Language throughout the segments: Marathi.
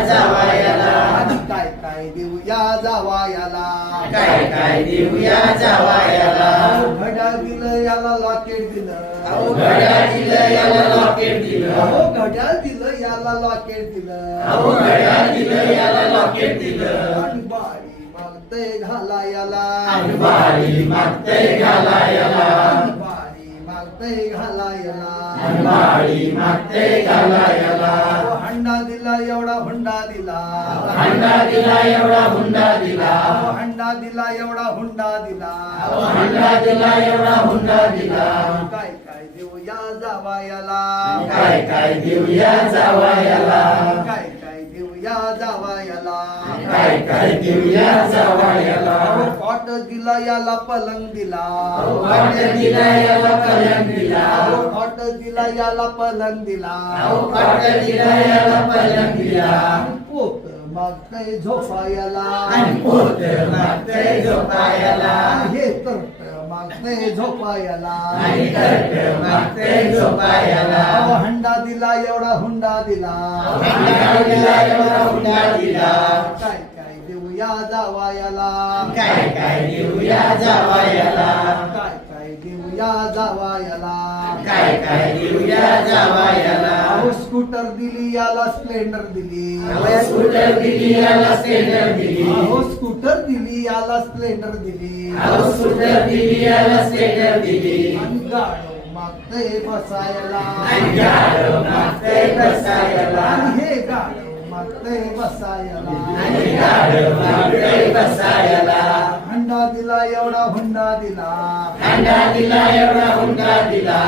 जावायाला आणि काय काय देऊया जावायाला काय काय देऊया जावायाला घड्याळ दिलं याला लॉकेट दिलं घड्याळ दिलं याला लॉकेट दिलं घड्याळ दिलं याला लॉकेट दिलं घड्याळ दिलं याला लॉकेट दिलं आणि बाळी मागतय घालायला आणि बाळी मागतय घालायला आणि बाळी मागतय घालायला आणि बाळी मागतय घालायला हंडा दिला एवढा हुंडा दिला हंडा दिला एवढा हुंडा दिला हंडा दिला एवढा हुंडा दिला हंडा दिला एवढा हुंडा दिला काय काय देऊया जावायाला काय काय देऊया जावायाला काय काय देऊया जावायाला काय काय देऊया जावायाला कॉट दिला याला पलंग दिला कॉट दिला याला पलंग दिला कॉट दिला याला पलंग दिला कॉट दिला याला पलंग दिला पोत मागतय झोपायला आणि पोत मागतय झोपायाला हे तर्ट मागतय झोपायला आणि तर्ट मागतय झोपायाला हंडा दिला एवढा हुंडा दिला हंडा दिला एवढा हुंडा दिला काय काय देऊया जावायाला काय काय देऊया जावायाला काय काय देऊया जावायाला काय काय देऊया जावायाला स्कूटर दिली याला स्प्लेंडर दिली स्कूटर दिली याला स्प्लेंडर दिली स्कूटर दिली याला स्प्लेंडर दिली स्कूटर दिली याला स्प्लेंडर दिली आणि गाडो मागतय बसायला आणि गाडो मागतय बसायला आणि हे गाडो मागतय बसायला आणि गाडो मागतय बसायला हंडा दिला एवढा हुंडा दिला हंडा दिला एवढा हुंडा दिला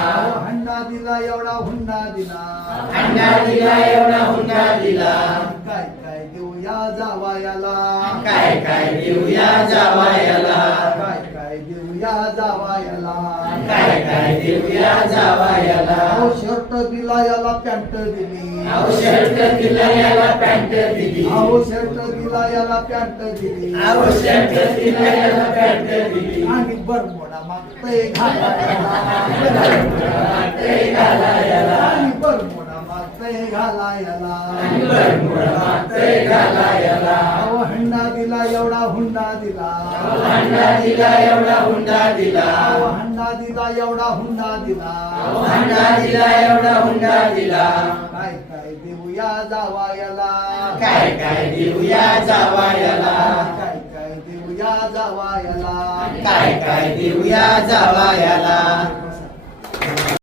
हंडा दिला एवढा हुंडा दिला हंडा दिला एवढा हुंडा दिला काय काय देऊया जावायाला काय काय देऊया जावायाला काय काय देऊया जावायाला काय काय देऊया जावायाला शर्ट दिला याला पॅन्ट दिली शर्ट दिला याला पॅन्ट दिली शर्ट दिला याला पॅन्ट दिली शर्ट दिला याला पॅन्ट दिली आणि बरमोडा मागतय घालायला मागतय घालायला आणि बरमोडा मागतय घालायला आणि बरमुडा मागतय घालायला हंडा दिला एवढा हुंडा दिला हंडा दिला एवढा हुंडा दिला हंडा दिला एवढा हुंडा दिला हंडा दिला एवढा हुंडा दिला काय काय देऊया जावायाला काय काय देऊया जावायाला काय काय देऊया जावायाला काय काय देऊया जावायाला